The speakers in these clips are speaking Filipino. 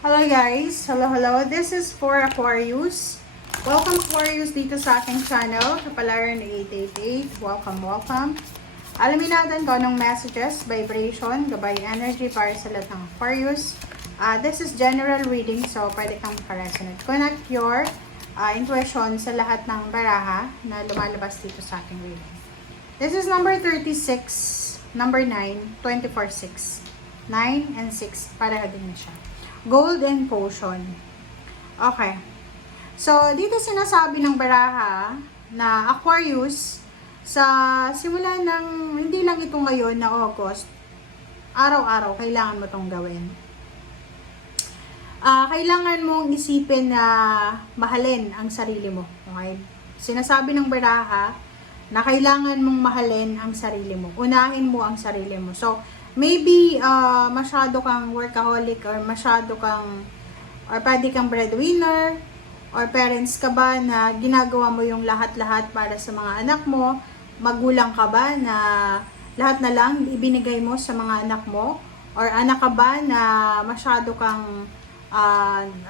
Hello guys! Hello! This is for Aquarius. Welcome Aquarius dito sa aking channel, Kapalaran 888. Welcome! Alamin natin kung anong messages, vibration, gabay energy para sa lahat ng Aquarius. This is general reading, so pwede kang makaresonate. Connect your intuition sa lahat ng baraha na lumalabas dito sa aking reading. This is number 36, number 9, 24-6. 9 and 6, pareha din siya. Gold and potion. Okay. So, dito sinasabi ng baraha na Aquarius, sa simula ng, hindi lang ito ngayon na August, araw-araw, kailangan mo itong gawin. Kailangan mong isipin na mahalin ang sarili mo. Okay? Sinasabi ng baraha na kailangan mong mahalin ang sarili mo. Unahin mo ang sarili mo. So, maybe masyado kang workaholic or pwede kang breadwinner or parents ka ba na ginagawa mo yung lahat-lahat para sa mga anak mo, magulang ka ba na lahat na lang ibinigay mo sa mga anak mo, or anak ka ba na masyado kang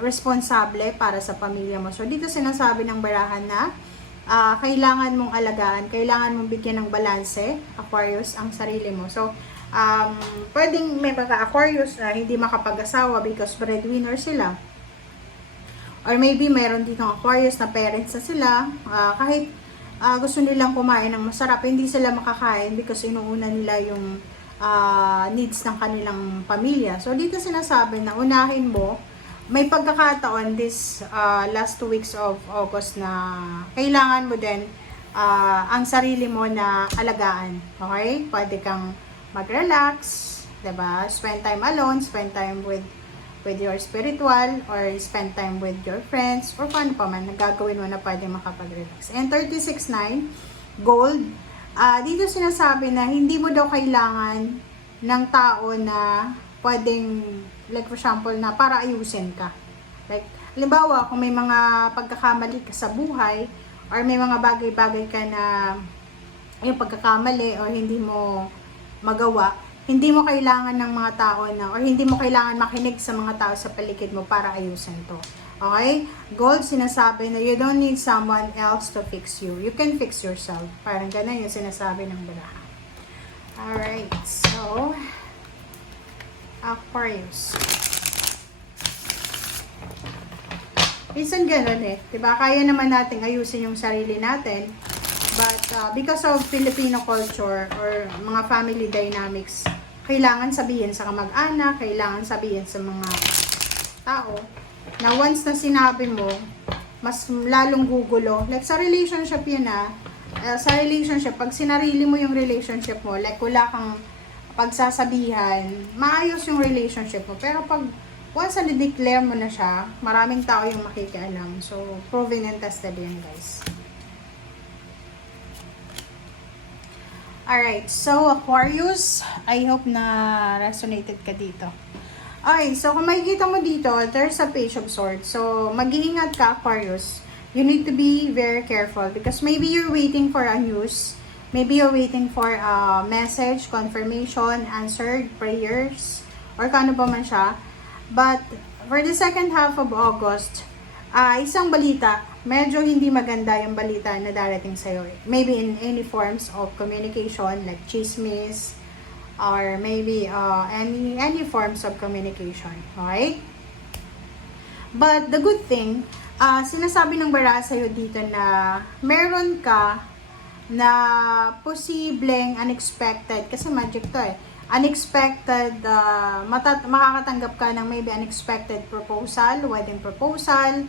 responsable para sa pamilya mo. So dito sinasabi ng barahan na kailangan mong alagaan, kailangan mong bigyan ng balanse, Aquarius, ang sarili mo. So pwedeng may mga Aquarius na hindi makapag-asawa because breadwinner sila. Or maybe mayroon ditong Aquarius na parents na sila, kahit gusto nilang kumain ng masarap, hindi sila makakain because inuuna nila yung needs ng kanilang pamilya. So dito sinasabi na unahin mo, may pagkakataon this last 2 weeks of August na kailangan mo din ang sarili mo na alagaan. Okay? Pwede kang mag-relax, diba? Spend time alone, spend time with your spiritual, or spend time with your friends, or paano pa man, nagagawin mo na pwede makapag-relax. And 36-9, gold. Dito sinasabi na hindi mo daw kailangan ng tao na pwedeng, like for example, na para ayusin ka. Like, halimbawa, kung may mga pagkakamali ka sa buhay, or may mga bagay-bagay ka na yung pagkakamali, or hindi mo magawa, hindi mo kailangan ng mga tao na, or hindi mo kailangan makinig sa mga tao sa paligid mo para ayusin to. Okay? Gold, sinasabi na you don't need someone else to fix you. You can fix yourself. Parang ganun yung sinasabi ng baraha. Alright, so Aquarius. Minsan ganun eh. Diba? Kaya naman natin ayusin yung sarili natin. But because of Filipino culture or mga family dynamics, kailangan sabihin sa kamag-anak, kailangan sabihin sa mga tao, na once na sinabi mo, mas lalong gugulo. Like sa relationship yun sa relationship, pag sinarili mo yung relationship mo, like wala kang pagsasabihan, maayos yung relationship mo. Pero pag once na declare mo na siya, maraming tao yung makikialam. So, proven and tested yan, guys. Alright, so Aquarius, I hope na resonated ka dito. Okay, so kung makikita mo dito, there's a Page of Swords. So, mag-iingat ka, Aquarius. You need to be very careful because maybe you're waiting for a news. Maybe you're waiting for a message, confirmation, answered, prayers, or kano pa man siya. But, for the second half of August, isang balita, medyo hindi maganda yung balita na darating sa'yo. Maybe in any forms of communication, like chismis, or maybe any forms of communication. Okay? But the good thing, sinasabi ng baraha sa'yo dito na meron ka na posibleng unexpected, kasi magic to eh, unexpected, makakatanggap ka ng maybe unexpected proposal, wedding proposal,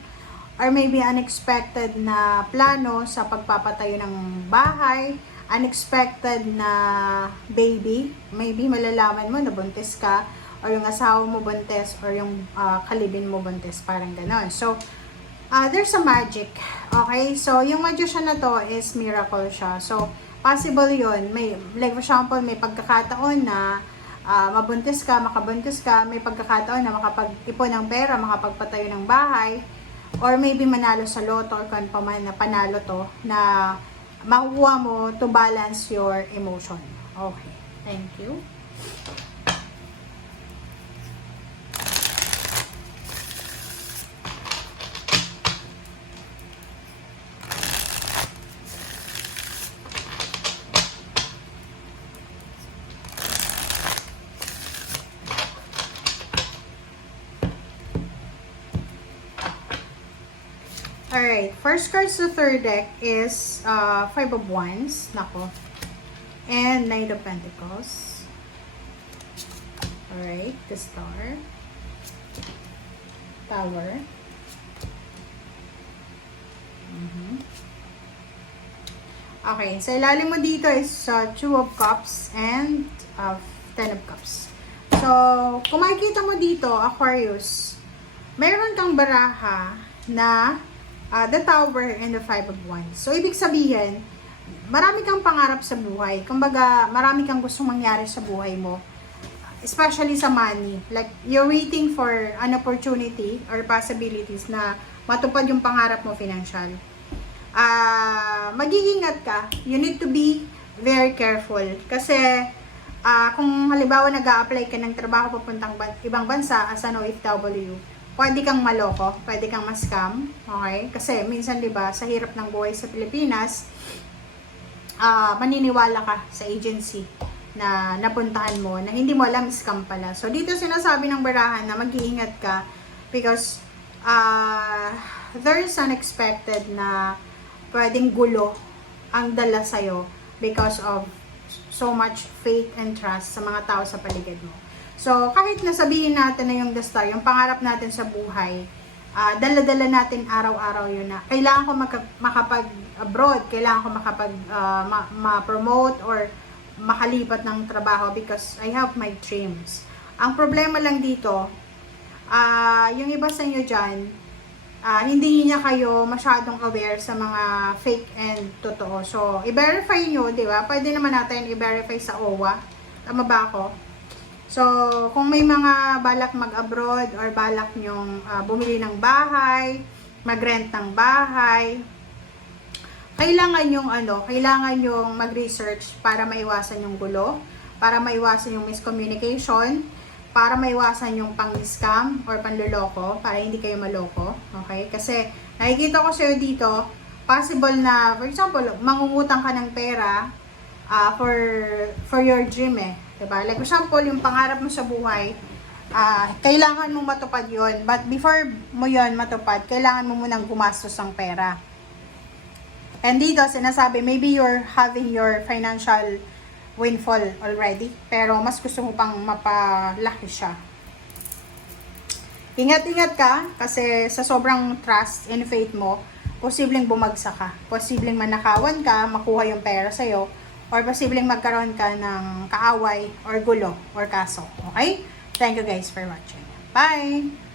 or maybe unexpected na plano sa pagpapatayo ng bahay, unexpected na baby, maybe malalaman mo na buntis ka, or yung asawa mo buntis, or yung kalibin mo buntis, parang ganon. So, there's a magic. Okay? So, yung magician na to is miracle siya. So, possible yun. May, like for example, may pagkakataon na mabuntis ka, makabuntis ka, may pagkakataon na makapag-ipon ng pera, makapagpatayo ng bahay, or maybe manalo sa loto, or kung pa man na panalo to, na makukuha mo to balance your emotion. Okay. Thank you. Alright, first card sa third deck is Five of Wands. Nako. And Knight of Pentacles. Alright, the Star. Tower. Okay, sa ilalim mo dito is Two of Cups and Ten of Cups. So, kung makikita mo dito, Aquarius, meron kang baraha na the Tower and the Five of Wands. So, ibig sabihin, marami kang pangarap sa buhay. Kumbaga, marami kang gustong mangyari sa buhay mo. Especially sa money. Like, you're waiting for an opportunity or possibilities na matupad yung pangarap mo financial. Mag-iingat ka. You need to be very careful. Kasi, kung halimbawa nag-a-apply ka ng trabaho papuntang ibang bansa as an OFW, pwede kang maloko, pwede kang ma-scam, okay? Kasi minsan 'di ba, sa hirap ng buhay sa Pilipinas, maniniwala ka sa agency na napuntahan mo na hindi mo alam scam pala. So dito sinasabi ng barahan na mag-iingat ka because there is unexpected na pwedeng gulo ang dala sa'yo because of so much faith and trust sa mga tao sa paligid mo. So, kahit nasabihin natin na yung the star, yung pangarap natin sa buhay, dala-dala natin araw-araw yun na kailangan ko makapag-abroad, kailangan ko ma-promote or makalipat ng trabaho because I have my dreams. Ang problema lang dito, yung iba sa inyo dyan, hindi niya kayo masyadong aware sa mga fake and totoo. So, i-verify nyo, di ba? Pwede naman natin i-verify sa OWA. Tama ba ako? So, kung may mga balak mag-abroad or balak nyong bumili ng bahay, mag-rent ng bahay, kailangan nyong mag-research para maiwasan yung gulo, para maiwasan yung miscommunication, para maiwasan yung pang-scam or panloloko, para hindi kayo maloko. Okay? Kasi, nakikita ko sa'yo dito, possible na, for example, mangungutang ka ng pera for your dream diba? Like, for example, yung pangarap mo sa buhay, kailangan mo matupad yon. But before mo yon matupad, kailangan mo munang gumastos ng pera. And dito, sinasabi, maybe you're having your financial windfall already, pero mas gusto mo pang mapalaki siya. Ingat-ingat ka, kasi sa sobrang trust and faith mo, posibleng bumagsak ka. Posibleng manakawan ka, makuha yung pera sa'yo, or posibleng magkaroon ka ng kaaway or gulo or kaso. Okay? Thank you guys for watching. Bye!